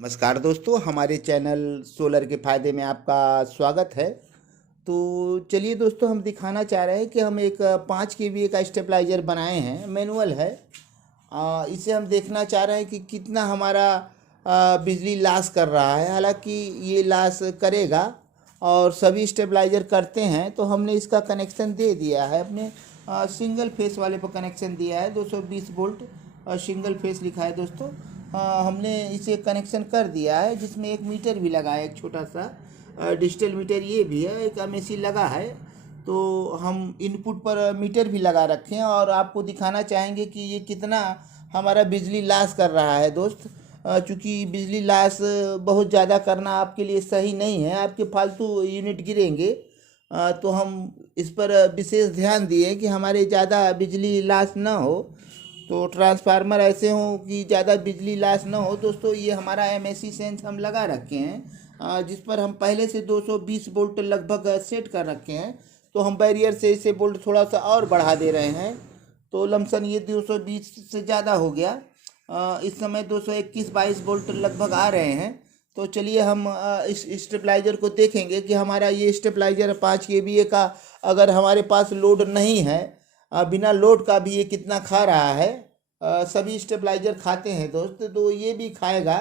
नमस्कार दोस्तों, हमारे चैनल सोलर के फ़ायदे में आपका स्वागत है। तो चलिए दोस्तों, हम दिखाना चाह रहे हैं कि हम एक 5 kVA का स्टेबलाइज़र बनाए हैं, मैनुअल है। इसे हम देखना चाह रहे हैं कि कितना हमारा बिजली लॉस कर रहा है। हालांकि ये लॉस करेगा और सभी स्टेबलाइज़र करते हैं, तो हमने इसका कनेक्शन दे दिया है अपने सिंगल फेस वाले पर कनेक्शन दिया है। 220 वोल्ट सिंगल फेस लिखा है दोस्तों। हमने इसे कनेक्शन कर दिया है, जिसमें एक मीटर भी लगा है, एक छोटा सा डिजिटल मीटर ये भी है, एक एमएसी लगा है। तो हम इनपुट पर मीटर भी लगा रखे हैं और आपको दिखाना चाहेंगे कि ये कितना हमारा बिजली लॉस कर रहा है दोस्त। चूँकि बिजली लॉस बहुत ज़्यादा करना आपके लिए सही नहीं है, आपके फालतू यूनिट गिरेंगे। तो हम इस पर विशेष ध्यान दिए कि हमारे ज़्यादा बिजली लॉस ना हो, तो ट्रांसफार्मर ऐसे हों कि ज़्यादा बिजली लॉस ना हो। दोस्तों, ये हमारा एमएसी सेंस हम लगा रखे हैं, जिस पर हम पहले से 220 वोल्ट लगभग सेट कर रखे हैं। तो हम बैरियर से इसे वोल्ट थोड़ा सा और बढ़ा दे रहे हैं, तो लमसम ये 220 से ज़्यादा हो गया। इस समय 221-22 वोल्ट लगभग आ रहे हैं। तो चलिए हम इस स्टेबलाइज़र को देखेंगे कि हमारा ये स्टेबलाइज़र 5 kVA का अगर हमारे पास लोड नहीं है, बिना लोड का भी ये कितना खा रहा है। सभी स्टेबलाइजर खाते हैं दोस्त, तो ये भी खाएगा।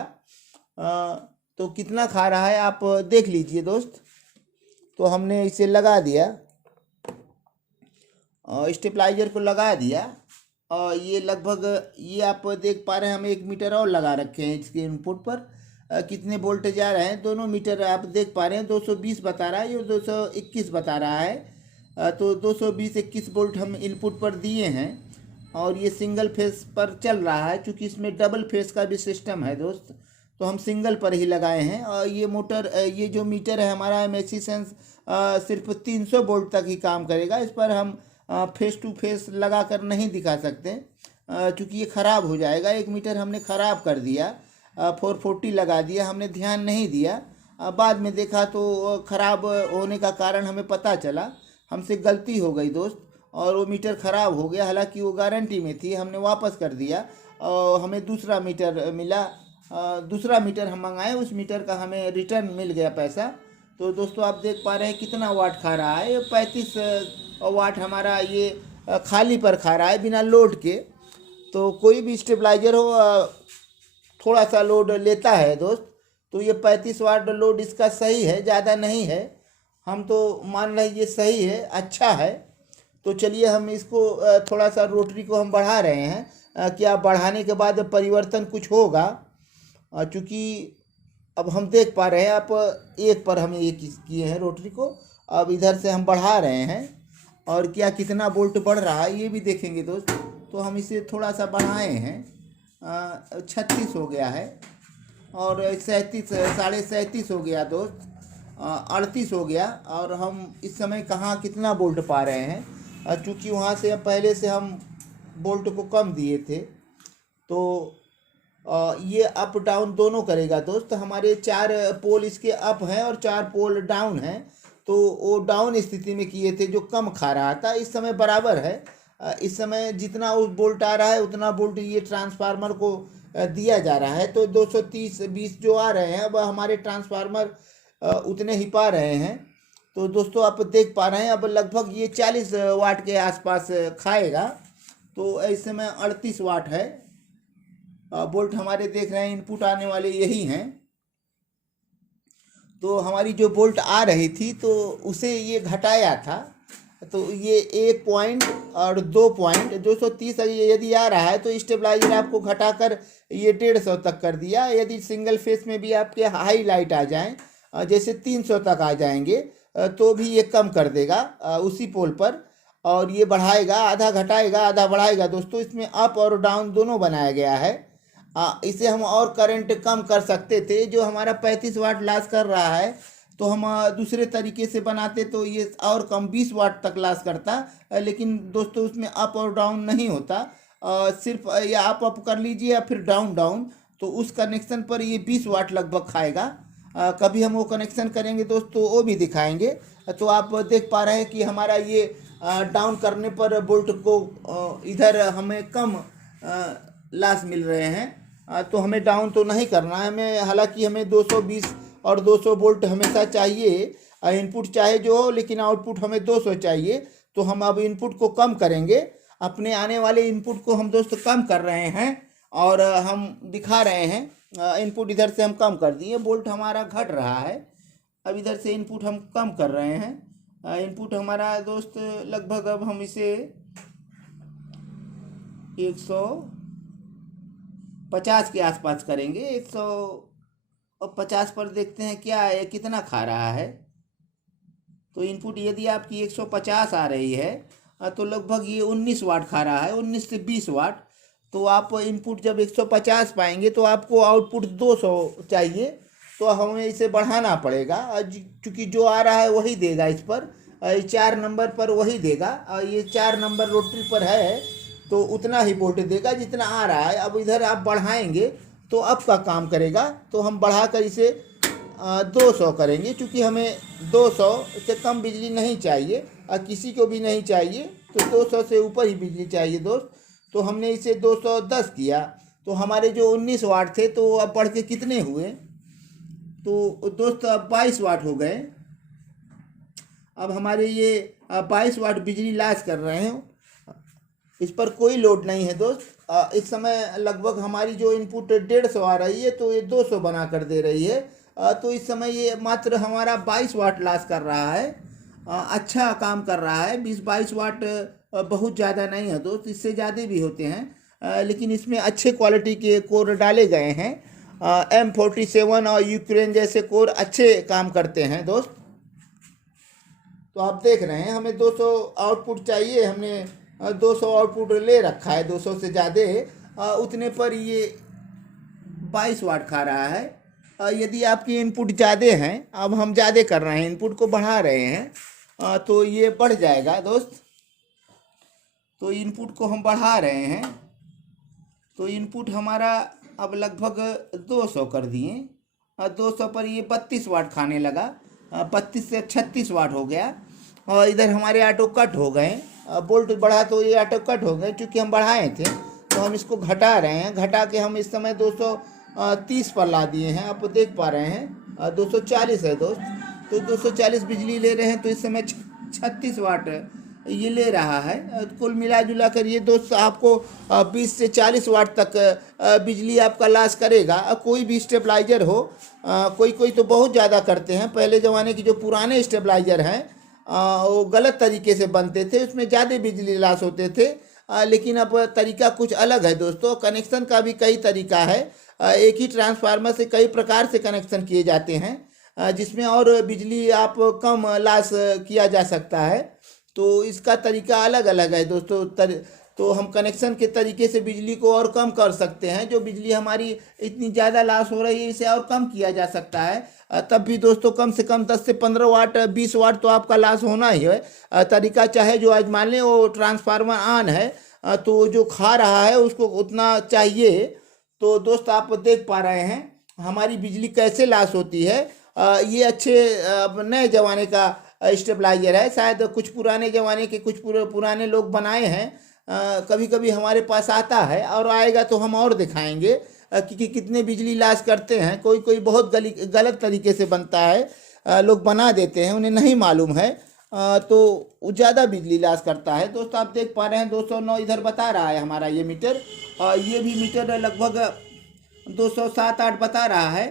तो कितना खा रहा है आप देख लीजिए दोस्त। तो हमने इसे लगा दिया, स्टेबलाइजर को लगा दिया, और ये लगभग ये आप देख पा रहे हैं, हम 1 मीटर और लगा रखे हैं इसके इनपुट पर। कितने वोल्ट जा रहे हैं दोनों मीटर आप देख पा रहे हैं। 220 बता रहा है, ये 221 बता रहा है। तो 220-21 वोल्ट हम इनपुट पर दिए हैं, और ये सिंगल फेस पर चल रहा है। चूँकि इसमें डबल फेस का भी सिस्टम है दोस्त, तो हम सिंगल पर ही लगाए हैं। और ये मोटर, ये जो मीटर है हमारा एमएसी सेंस, सिर्फ 300 वोल्ट तक ही काम करेगा। इस पर हम फेस टू फेस लगा कर नहीं दिखा सकते, चूँकि ये ख़राब हो जाएगा। 1 मीटर हमने ख़राब कर दिया, 440 लगा दिया, हमने ध्यान नहीं दिया। बाद में देखा तो ख़राब होने का कारण हमें पता चला, हमसे गलती हो गई दोस्त, और वो मीटर ख़राब हो गया। हालांकि वो गारंटी में थी, हमने वापस कर दिया और हमें दूसरा मीटर मिला। दूसरा मीटर हम मंगाए, उस मीटर का हमें रिटर्न मिल गया पैसा। तो दोस्तों, आप देख पा रहे हैं कितना वाट खा रहा है। ये 35 वाट हमारा ये खाली पर खा रहा है, बिना लोड के। तो कोई भी स्टेबलाइजर हो, थोड़ा सा लोड लेता है दोस्त। तो ये 35 वाट लोड इसका सही है, ज़्यादा नहीं है। हम तो मान रहे ये सही है, अच्छा है। तो चलिए हम इसको थोड़ा सा रोटरी को हम बढ़ा रहे हैं। क्या बढ़ाने के बाद परिवर्तन कुछ होगा? चूँकि अब हम देख पा रहे हैं, आप एक पर हम ये किए हैं रोटरी को, अब इधर से हम बढ़ा रहे हैं, और क्या कितना वोल्ट बढ़ रहा है ये भी देखेंगे दोस्त। तो हम इसे थोड़ा सा बढ़ाए हैं, 36 हो गया है, और 37, 37.5 हो गया दोस्त, 38 हो गया। और हम इस समय कहाँ कितना वोल्ट पा रहे हैं, चूँकि वहाँ से पहले से हम वोल्ट को कम दिए थे। तो ये अप डाउन दोनों करेगा दोस्त। हमारे 4 पोल इसके अप हैं और 4 पोल डाउन हैं। तो वो डाउन स्थिति में किए थे, जो कम खा रहा था। इस समय बराबर है। इस समय जितना उस वोल्ट आ रहा है उतना वोल्ट ये ट्रांसफार्मर को दिया जा रहा है। तो 230-20 जो आ रहे हैं, अब हमारे ट्रांसफार्मर उतने ही पा रहे हैं। तो दोस्तों, आप देख पा रहे हैं अब लगभग ये 40 वाट के आसपास खाएगा। तो इस समय 38 वाट है। वोल्ट हमारे देख रहे हैं इनपुट आने वाले यही हैं। तो हमारी जो वोल्ट आ रही थी, तो उसे ये घटाया था। तो ये 1 पॉइंट और 2 पॉइंट 230 यदि आ रहा है, तो स्टेबलाइजर आपको घटाकर ये 150 तक कर दिया। यदि सिंगल फेस में भी आपके हाई लाइट आ जाएं, जैसे 300 तक आ जाएंगे, तो भी ये कम कर देगा उसी पोल पर। और ये बढ़ाएगा, आधा घटाएगा आधा बढ़ाएगा दोस्तों। इसमें अप और डाउन दोनों बनाया गया है। इसे हम और करंट कम कर सकते थे, जो हमारा 35 वाट लॉस कर रहा है। तो हम दूसरे तरीके से बनाते तो ये और कम 20 वाट तक लॉस करता। लेकिन दोस्तों, उसमें अप और डाउन नहीं होता, सिर्फ या अप कर लीजिए या फिर डाउन डाउन। तो उस कनेक्शन पर ये 20 वाट लगभग खाएगा। कभी हम वो कनेक्शन करेंगे दोस्तों, वो भी दिखाएंगे। तो आप देख पा रहे हैं कि हमारा ये डाउन करने पर वोल्ट को इधर हमें कम लॉस मिल रहे हैं। तो हमें डाउन तो नहीं करना है हमें, हालांकि हमें 220 और 200 वोल्ट हमेशा चाहिए, इनपुट चाहे जो हो लेकिन आउटपुट हमें 200 चाहिए। तो हम अब इनपुट को कम करेंगे, अपने आने वाले इनपुट को हम दोस्त कम कर रहे हैं और हम दिखा रहे हैं इनपुट इधर से हम कम कर दिए, वोल्ट हमारा घट रहा है। अब इधर से इनपुट हम कम कर रहे हैं, इनपुट हमारा दोस्त लगभग अब हम इसे 150 के आसपास करेंगे। 150 पर देखते हैं क्या है, कितना खा रहा है। तो इनपुट यदि आपकी 150 आ रही है तो लगभग ये 19 वाट खा रहा है, 19 से 20 वाट। तो आप इनपुट जब 150 पाएंगे तो आपको आउटपुट 200 चाहिए, तो हमें इसे बढ़ाना पड़ेगा। चूँकि जो आ रहा है वही देगा, इस पर 4 नंबर पर वही देगा, ये 4 नंबर रोटरी पर है तो उतना ही वोल्ट देगा जितना आ रहा है। अब इधर आप बढ़ाएंगे तो अब का काम करेगा, तो हम बढ़ाकर इसे 200 करेंगे, क्योंकि हमें 200 से कम बिजली नहीं चाहिए और किसी को भी नहीं चाहिए, तो 200 से ऊपर ही बिजली चाहिए दोस्त। तो हमने इसे 210 किया, तो हमारे जो 19 वाट थे तो अब बढ़ के कितने हुए, तो दोस्त अब 22 वाट हो गए। अब हमारे ये 22 वाट बिजली लॉस कर रहे हैं, इस पर कोई लोड नहीं है दोस्त। इस समय लगभग हमारी जो इनपुट 150 आ रही है तो ये 200 बना कर दे रही है। तो इस समय ये मात्र हमारा 22 वाट लॉस कर रहा है, अच्छा काम कर रहा है। 20-22 वाट बहुत ज़्यादा नहीं है दोस्त, इससे ज़्यादा भी होते हैं, लेकिन इसमें अच्छे क्वालिटी के कोर डाले गए हैं। M47 और यूक्रेन जैसे कोर अच्छे काम करते हैं दोस्त। तो आप देख रहे हैं हमें 200 आउटपुट चाहिए, हमने 200 आउटपुट ले रखा है, 200 से ज़्यादा, उतने पर ये 22 वाट खा रहा है। यदि आपकी इनपुट ज़्यादा हैं, अब हम ज़्यादा कर रहे हैं, इनपुट को बढ़ा रहे हैं, तो ये बढ़ जाएगा दोस्त। तो इनपुट को हम बढ़ा रहे हैं, तो इनपुट हमारा अब लगभग 200 कर दिए, 200 पर ये 32 वाट खाने लगा, 32 से 36 वाट हो गया। और इधर हमारे ऑटो कट हो गए, वोल्ट बढ़ा तो ये ऑटो कट हो गए, क्योंकि हम बढ़ाए थे। तो हम इसको घटा रहे हैं, घटा के हम इस समय 230 पर ला दिए हैं, आप देख पा रहे हैं 240 है दोस्त। तो 240 बिजली ले रहे हैं, तो इस समय 36 वाट ये ले रहा है। कुल मिला जुला कर ये दोस्त आपको 20 से 40 वाट तक बिजली आपका लॉस करेगा। कोई भी स्टेबलाइजर हो, कोई कोई तो बहुत ज़्यादा करते हैं, पहले ज़माने की जो पुराने स्टेबलाइजर हैं वो गलत तरीके से बनते थे, उसमें ज़्यादा बिजली लॉस होते थे। लेकिन अब तरीका कुछ अलग है दोस्तों, कनेक्शन का भी कई तरीका है। एक ही ट्रांसफार्मर से कई प्रकार से कनेक्शन किए जाते हैं, जिसमें और बिजली आप कम लॉस किया जा सकता है। तो इसका तरीका अलग अलग है दोस्तों। तो हम कनेक्शन के तरीके से बिजली को और कम कर सकते हैं, जो बिजली हमारी इतनी ज़्यादा लॉस हो रही है इसे और कम किया जा सकता है। तब भी दोस्तों कम से कम 10 से 15 वाट 20 वाट तो आपका लॉस होना ही है। तरीका चाहे जो आज मान लें वो ट्रांसफार्मर ऑन है, तो जो खा रहा है उसको उतना चाहिए। तो दोस्त आप देख पा रहे हैं हमारी बिजली कैसे लॉस होती है। ये अच्छे नए ज़माने का स्टेबलाइजर है, शायद कुछ पुराने ज़माने के कुछ पुराने लोग बनाए हैं। कभी कभी हमारे पास आता है और आएगा तो हम और दिखाएंगे कि कितने बिजली लॉस करते हैं। कोई कोई बहुत गलत तरीके से बनता है, लोग बना देते हैं, उन्हें नहीं मालूम है, तो वो ज़्यादा बिजली लॉस करता है। दोस्तों आप देख पा रहे हैं 209 इधर बता रहा है हमारा ये मीटर, ये भी मीटर लगभग 207-8 बता रहा है।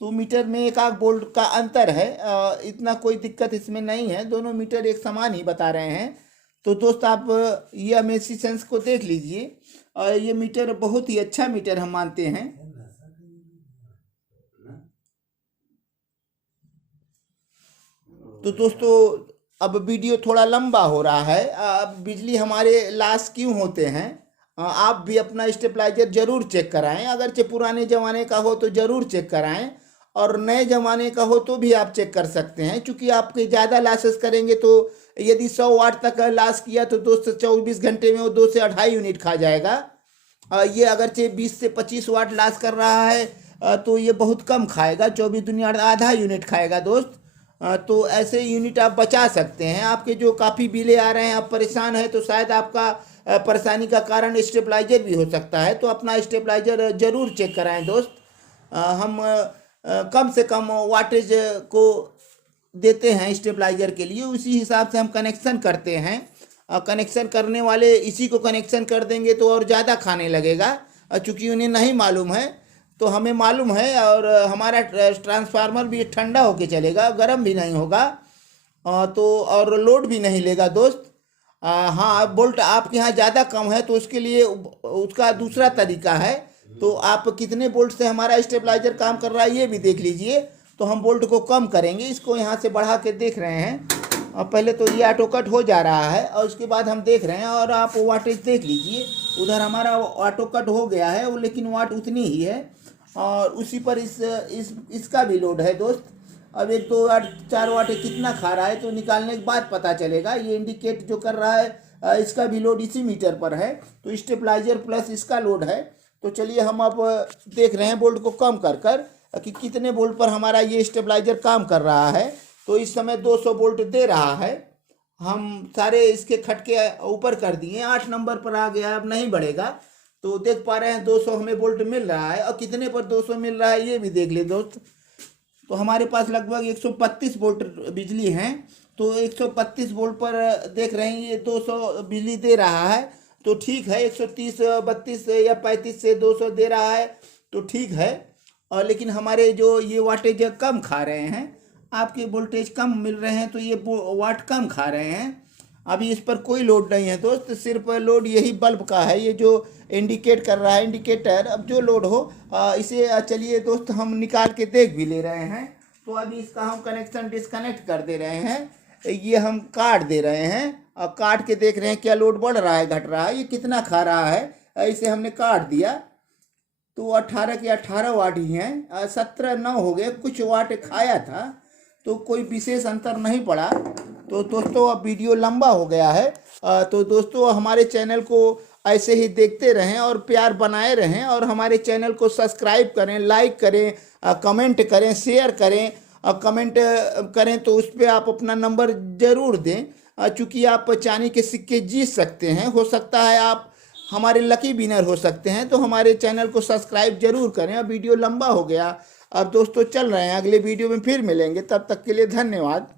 तो मीटर में 1 वोल्ट का अंतर है, इतना कोई दिक्कत इसमें नहीं है, दोनों मीटर एक समान ही बता रहे हैं। तो दोस्त आप ये अमेसी सेंस को देख लीजिए, ये मीटर बहुत ही अच्छा मीटर हम मानते हैं। तो दोस्तों अब वीडियो थोड़ा लंबा हो रहा है, अब बिजली हमारे लॉस क्यों होते हैं, आप भी अपना स्टेबलाइजर ज़रूर चेक कराएं। अगरचे पुराने ज़माने का हो तो ज़रूर चेक कराएं, और नए ज़माने का हो तो भी आप चेक कर सकते हैं, क्योंकि आपके ज़्यादा लॉसेस करेंगे तो यदि 100 वाट तक लॉस किया तो 2 से 24 घंटे में वो 2 से 2.5 यूनिट खा जाएगा। ये अगरचे 20 से 25 वाट लॉस कर रहा है तो ये बहुत कम खाएगा, 24 दुनिया आधा यूनिट खाएगा दोस्त। तो ऐसे यूनिट आप बचा सकते हैं। आपके जो काफ़ी बिलें आ रहे हैं, आप परेशान हैं, तो शायद आपका परेशानी का कारण स्टेबलाइजर भी हो सकता है। तो अपना स्टेबलाइजर ज़रूर चेक कराएं दोस्त। हम कम से कम वाटेज को देते हैं स्टेबलाइजर के लिए, उसी हिसाब से हम कनेक्शन करते हैं। कनेक्शन करने वाले इसी को कनेक्शन कर देंगे तो और ज़्यादा खाने लगेगा, चूँकि उन्हें नहीं मालूम है। तो हमें मालूम है, और हमारा ट्रांसफार्मर भी ठंडा होके चलेगा, गर्म भी नहीं होगा, तो और लोड भी नहीं लेगा दोस्त। हाँ, बोल्ट आपके यहाँ ज़्यादा कम है तो उसके लिए उसका दूसरा तरीका है। तो आप कितने बोल्ट से हमारा स्टेबलाइजर काम कर रहा है ये भी देख लीजिए। तो हम बोल्ट को कम करेंगे, इसको यहाँ से बढ़ा के देख रहे हैं। और पहले तो ये ऑटो कट हो जा रहा है और उसके बाद हम देख रहे हैं, और आप वाटेज देख लीजिए। उधर हमारा ऑटो कट हो गया है वो, लेकिन वाट उतनी ही है, और उसी पर इसका भी लोड है दोस्त। अब 1 2 वाट 4 वाट कितना खा रहा है तो निकालने के बाद पता चलेगा। ये इंडिकेट जो कर रहा है इसका भी लोड इसी मीटर पर है, तो स्टेबलाइजर प्लस इसका लोड है। तो चलिए हम अब देख रहे हैं बोल्ट को कम कर कर कि कितने बोल्ट पर हमारा ये स्टेबलाइजर काम कर रहा है। तो इस समय 200 बोल्ट दे रहा है। हम सारे इसके खटके ऊपर कर दिए, 8 नंबर पर आ गया, अब नहीं बढ़ेगा। तो देख पा रहे हैं 200 हमें बोल्ट मिल रहा है, और कितने पर 200 मिल रहा है ये भी देख ले दोस्त। तो हमारे पास लगभग 132 वोल्ट बिजली हैं। तो 132 वोल्ट पर देख रहे हैं ये 200 बिजली दे रहा है, तो ठीक है। 130 32 या 35 से 200 दे रहा है तो ठीक है। और लेकिन हमारे जो ये वाटेज कम खा रहे हैं, आपके वोल्टेज कम मिल रहे हैं तो ये वाट कम खा रहे हैं। अभी इस पर कोई लोड नहीं है दोस्त, सिर्फ लोड यही बल्ब का है, ये जो इंडिकेट कर रहा है इंडिकेटर। अब जो लोड हो इसे चलिए दोस्त हम निकाल के देख भी ले रहे हैं। तो अभी इसका हम कनेक्शन डिस्कनेक्ट कर दे रहे हैं, ये हम काट दे रहे हैं, और काट के देख रहे हैं क्या लोड बढ़ रहा है घट रहा है, ये कितना खा रहा है। इसे हमने काट दिया तो 18 के 18 वाट ही हैं, 17 9 हो गए, कुछ वाट खाया था तो कोई विशेष अंतर नहीं पड़ा। तो दोस्तों अब वीडियो लंबा हो गया है, तो दोस्तों हमारे चैनल को ऐसे ही देखते रहें और प्यार बनाए रहें, और हमारे चैनल को सब्सक्राइब करें, लाइक करें, कमेंट करें, शेयर करें। कमेंट करें तो उस पर आप अपना नंबर ज़रूर दें, चूँकि आप चांदी के सिक्के जीत सकते हैं। हो सकता है आप हमारे लकी विनर हो सकते हैं। तो हमारे चैनल को सब्सक्राइब जरूर करें। अब वीडियो लंबा हो गया, अब दोस्तों चल रहे हैं, अगले वीडियो में फिर मिलेंगे, तब तक के लिए धन्यवाद।